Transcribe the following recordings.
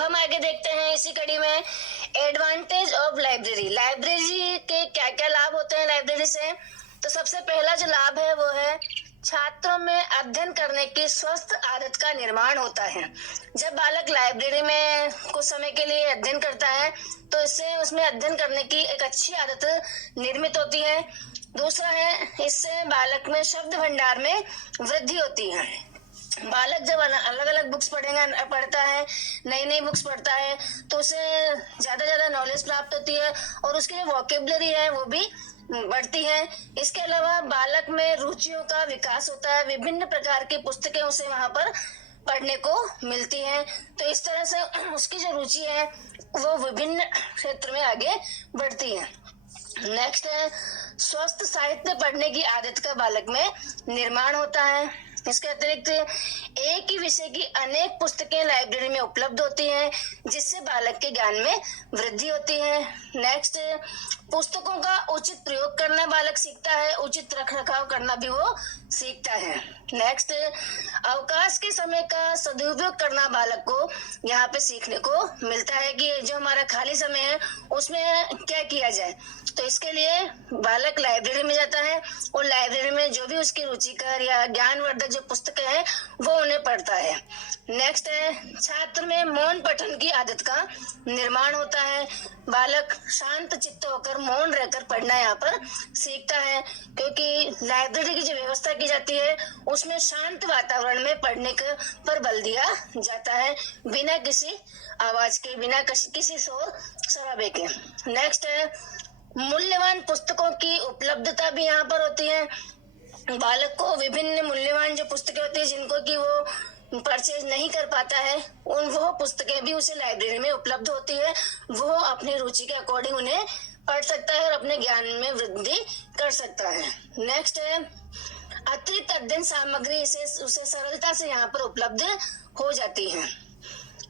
अब हम आगे देखते हैं इसी कड़ी में एडवांटेज ऑफ लाइब्रेरी। लाइब्रेरी के क्या क्या लाभ होते हैं लाइब्रेरी से। तो सबसे पहला जो लाभ है वो है छात्रों में अध्ययन करने की स्वस्थ आदत का निर्माण होता है। जब बालक लाइब्रेरी में कुछ समय के लिए अध्ययन करता है तो इससे उसमें अध्ययन करने की एक अच्छी आदत निर्मित होती है। दूसरा है, इससे बालक में शब्द भंडार में वृद्धि होती है। बालक जब अलग अलग बुक्स पढ़ता है, नई नई बुक्स पढ़ता है, तो उसे ज्यादा नॉलेज प्राप्त होती है और उसकी जो वोकेबलरी है वो भी बढ़ती है। इसके अलावा बालक में रुचियों का विकास होता है। विभिन्न प्रकार की पुस्तकें उसे वहां पर पढ़ने को मिलती हैं। तो इस तरह से उसकी जो रुचि है वो विभिन्न क्षेत्र में आगे बढ़ती है। नेक्स्ट है, स्वस्थ साहित्य पढ़ने की आदत का बालक में निर्माण होता है। इसके अतिरिक्त एक ही विषय की अनेक पुस्तकें लाइब्रेरी में उपलब्ध होती हैं, जिससे बालक के ज्ञान में वृद्धि होती है। नेक्स्ट, पुस्तकों का उचित प्रयोग करना बालक सीखता है, उचित रख रखाव करना भी वो सीखता है। नेक्स्ट, अवकाश के समय का सदुपयोग करना बालक को यहाँ पे सीखने को मिलता है कि जो हमारा खाली समय है उसमें क्या किया जाए। तो इसके लिए बालक लाइब्रेरी में जाता है और लाइब्रेरी में जो भी उसकी रुचिकर या ज्ञानवर्धक जो पुस्तकें हैं वो उन्हें पढ़ता है। नेक्स्ट है, छात्र में मौन पठन की आदत का निर्माण होता है। बालक शांत चित्त होकर मौन रहकर पढ़ना यहाँ पर सीखता है, क्योंकि लाइब्रेरी की जो व्यवस्था की जाती है उसमें शांत वातावरण में पढ़ने पर बल दिया जाता है, बिना किसी आवाज के, बिना किसी शोर शराबे के। नेक्स्ट है, मूल्यवान पुस्तकों की उपलब्धता भी यहाँ पर होती है। बालक को विभिन्न मूल्यवान जो पुस्तकें होती है जिनको कि वो परचेज नहीं कर पाता है, वो पुस्तकें भी उसे लाइब्रेरी में उपलब्ध होती है। वो अपनी रुचि के अकॉर्डिंग उन्हें पढ़ सकता है और अपने ज्ञान में वृद्धि कर सकता है। नेक्स्ट है, अतिरिक्त अध्ययन सामग्री उसे सरलता से यहाँ पर उपलब्ध हो जाती है।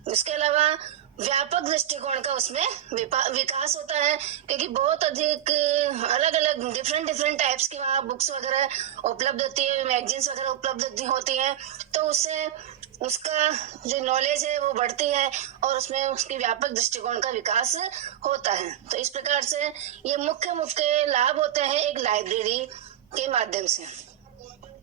इसके अलावा व्यापक दृष्टिकोण का उसमें विकास होता है, क्योंकि बहुत अधिक अलग अलग डिफरेंट टाइप्स की वहाँ बुक्स वगैरह उपलब्ध होती है, मैगजीन्स वगैरह उपलब्ध होती हैं। तो उससे उसका जो नॉलेज है वो बढ़ती है और उसमें उसकी व्यापक दृष्टिकोण का विकास होता है। तो इस प्रकार से ये मुख्य लाभ होते हैं एक लाइब्रेरी के माध्यम से।